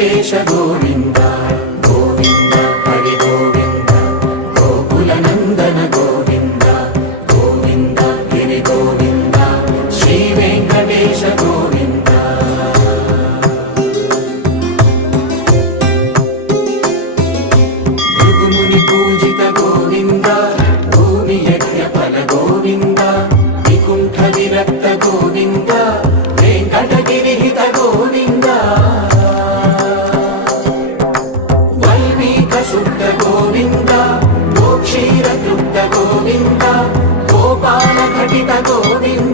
వెంకటేశ గోవింద గోవింద హరి గోవింద గోకుల నందన గోవింద గోవింద గిరి గోవింద శ్రీ వెంకటేశ గోవింద భృగుముని పూజిత గోవింద భూమి యజ్ఞ ఫల గోవింద వికుంఠ విరక్త గోవింద వెంకటగిరిహిత గోవింద వైవీక శుద్ధ గోవింద గోక్షీర తృప్త గోవింద గోపాల ఘటిత గోవింద